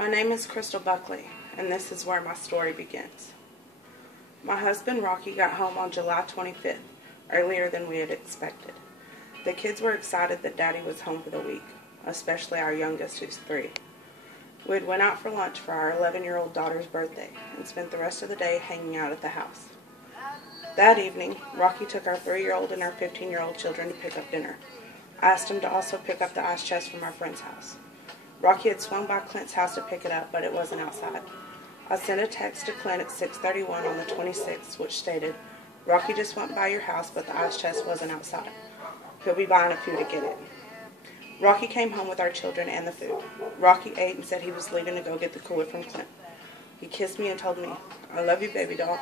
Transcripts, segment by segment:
My name is Crystal Buckley, and this is where my story begins. My husband Rocky got home on July 25th, earlier than we had expected. The kids were excited that Daddy was home for the week, especially our youngest, who's 3. We had went out for lunch for our 11-year-old daughter's birthday and spent the rest of the day hanging out at the house. That evening, Rocky took our 3-year-old and our 15-year-old children to pick up dinner. I asked him to also pick up the ice chest from our friend's house. Rocky had swung by Clint's house to pick it up, but it wasn't outside. I sent a text to Clint at 6:31 on the 26th, which stated, "Rocky just went by your house, but the ice chest wasn't outside. He'll be buying a few to get it." Rocky came home with our children and the food. Rocky ate and said he was leaving to go get the cooler from Clint. He kissed me and told me, "I love you, baby doll."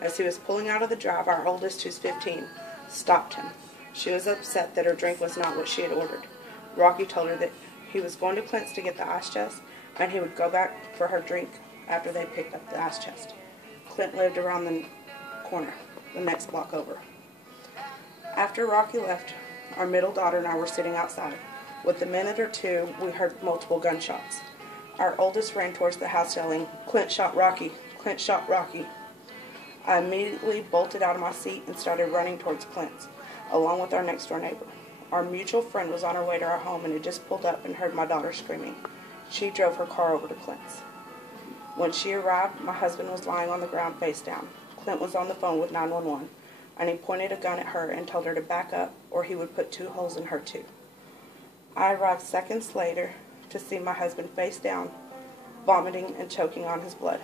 As he was pulling out of the drive, our oldest, who's 15, stopped him. She was upset that her drink was not what she had ordered. Rocky told her that he was going to Clint's to get the ice chest, and he would go back for her drink after they picked up the ice chest. Clint lived around the corner, the next block over. After Rocky left, our middle daughter and I were sitting outside. Within a minute or two, we heard multiple gunshots. Our oldest ran towards the house yelling, "Clint shot Rocky! Clint shot Rocky!" I immediately bolted out of my seat and started running towards Clint's, along with our next-door neighbor. Our mutual friend was on her way to our home and had just pulled up and heard my daughter screaming. She drove her car over to Clint's. When she arrived, my husband was lying on the ground face down. Clint was on the phone with 911, and he pointed a gun at her and told her to back up or he would put 2 holes in her too. I arrived seconds later to see my husband face down, vomiting and choking on his blood.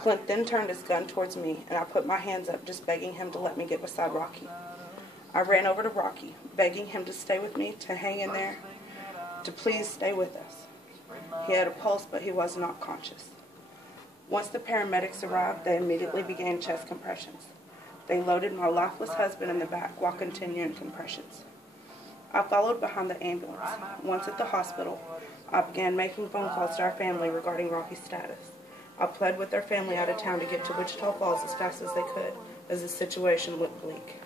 Clint then turned his gun towards me, and I put my hands up, just begging him to let me get beside Rocky. I ran over to Rocky, begging him to stay with me, to hang in there, to please stay with us. He had a pulse, but he was not conscious. Once the paramedics arrived, they immediately began chest compressions. They loaded my lifeless husband in the back while continuing compressions. I followed behind the ambulance. Once at the hospital, I began making phone calls to our family regarding Rocky's status. I pled with their family out of town to get to Wichita Falls as fast as they could, as the situation looked bleak,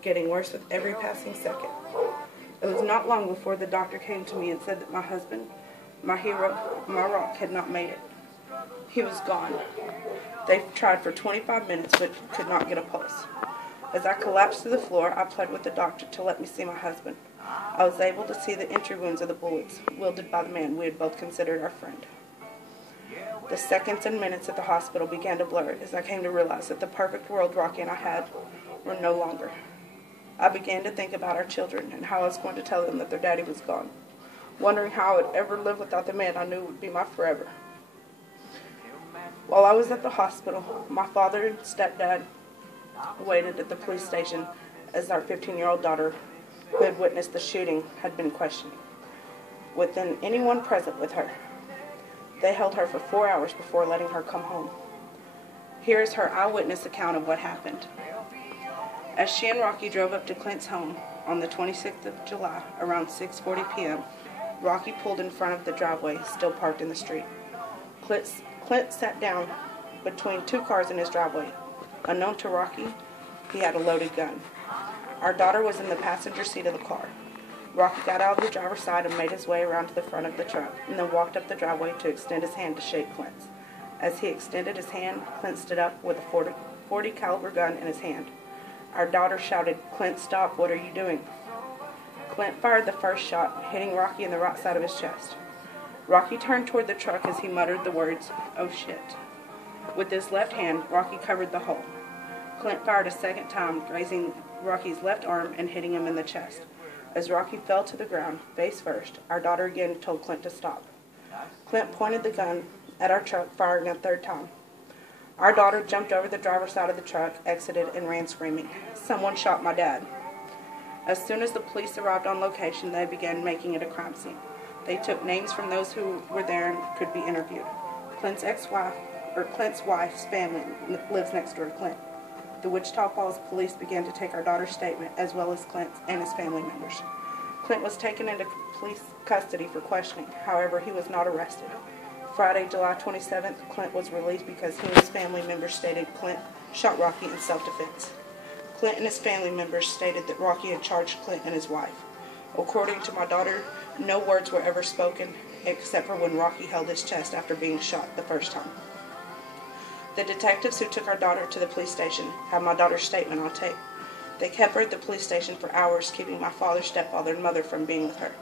getting worse with every passing second. It was not long before the doctor came to me and said that my husband, my hero, my rock, had not made it. He was gone. They tried for 25 minutes but could not get a pulse. As I collapsed to the floor, I pled with the doctor to let me see my husband. I was able to see the entry wounds of the bullets, wielded by the man we had both considered our friend. The seconds and minutes at the hospital began to blur as I came to realize that the perfect world Rocky and I had were no longer. I began to think about our children and how I was going to tell them that their daddy was gone, wondering how I would ever live without the man I knew would be my forever. While I was at the hospital, my father and stepdad waited at the police station as our 15-year-old daughter, who had witnessed the shooting, had been questioned. Within anyone present with her, they held her for 4 hours before letting her come home. Here is her eyewitness account of what happened. As she and Rocky drove up to Clint's home on the 26th of July, around 6:40 p.m., Rocky pulled in front of the driveway, still parked in the street. Clint sat down between 2 cars in his driveway. Unknown to Rocky, he had a loaded gun. Our daughter was in the passenger seat of the car. Rocky got out of the driver's side and made his way around to the front of the truck, and then walked up the driveway to extend his hand to shake Clint's. As he extended his hand, Clint stood up with a .40 caliber gun in his hand. Our daughter shouted, "Clint, stop, what are you doing?" Clint fired the first shot, hitting Rocky in the right side of his chest. Rocky turned toward the truck as he muttered the words, "Oh shit." With his left hand, Rocky covered the hole. Clint fired a second time, grazing Rocky's left arm and hitting him in the chest. As Rocky fell to the ground, face first, our daughter again told Clint to stop. Clint pointed the gun at our truck, firing a 3rd time. Our daughter jumped over the driver's side of the truck, exited, and ran screaming, "Someone shot my dad." As soon as the police arrived on location, they began making it a crime scene. They took names from those who were there and could be interviewed. Clint's wife's family lives next door to Clint. The Wichita Falls police began to take our daughter's statement, as well as Clint's and his family members. Clint was taken into police custody for questioning. However, he was not arrested. Friday, July 27th, Clint was released because he and his family members stated Clint shot Rocky in self-defense. Clint and his family members stated that Rocky had charged Clint and his wife. According to my daughter, no words were ever spoken, except for when Rocky held his chest after being shot the first time. The detectives who took our daughter to the police station had my daughter's statement on tape. They kept her at the police station for hours, keeping my father, stepfather, and mother from being with her.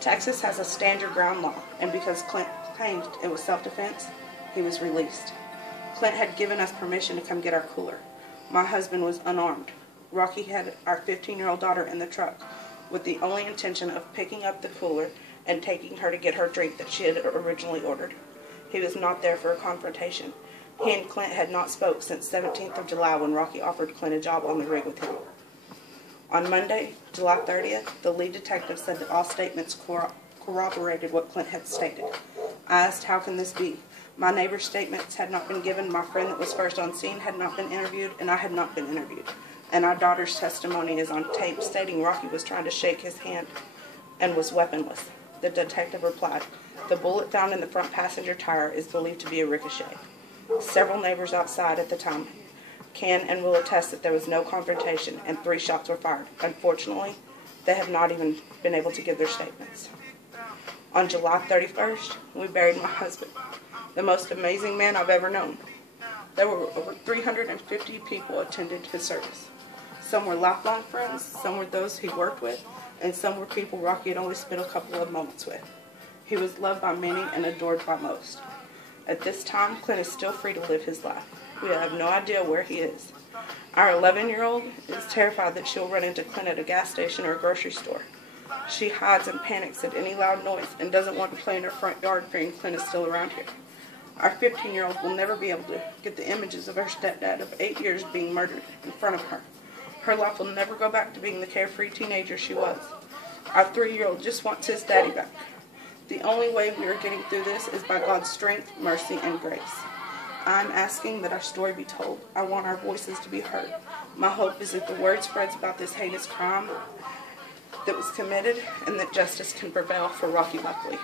Texas has a stand your ground law, and because Clint claimed it was self-defense, he was released. Clint had given us permission to come get our cooler. My husband was unarmed. Rocky had our 15-year-old daughter in the truck with the only intention of picking up the cooler and taking her to get her drink that she had originally ordered. He was not there for a confrontation. He and Clint had not spoke since 17th of July when Rocky offered Clint a job on the rig with him. On Monday, July 30th, the lead detective said that all statements corroborated what Clint had stated. I asked, how can this be? My neighbor's statements had not been given, my friend that was first on scene had not been interviewed, and I had not been interviewed. And our daughter's testimony is on tape stating Rocky was trying to shake his hand and was weaponless. The detective replied, the bullet found in the front passenger tire is believed to be a ricochet. Several neighbors outside at the time can and will attest that there was no confrontation and 3 shots were fired. Unfortunately, they have not even been able to give their statements. On July 31st, we buried my husband, the most amazing man I've ever known. There were over 350 people attended his service. Some were lifelong friends, some were those he worked with, and some were people Rocky had only spent a couple of moments with. He was loved by many and adored by most. At this time, Clint is still free to live his life. We have no idea where he is. Our 11-year-old is terrified that she'll run into Clint at a gas station or a grocery store. She hides and panics at any loud noise and doesn't want to play in her front yard fearing Clint is still around here. Our 15-year-old will never be able to get the images of her stepdad of 8 years being murdered in front of her. Her life will never go back to being the carefree teenager she was. Our 3-year-old just wants his daddy back. The only way we are getting through this is by God's strength, mercy, and grace. I'm asking that our story be told. I want our voices to be heard. My hope is that the word spreads about this heinous crime that was committed and that justice can prevail for Rocky Buckley.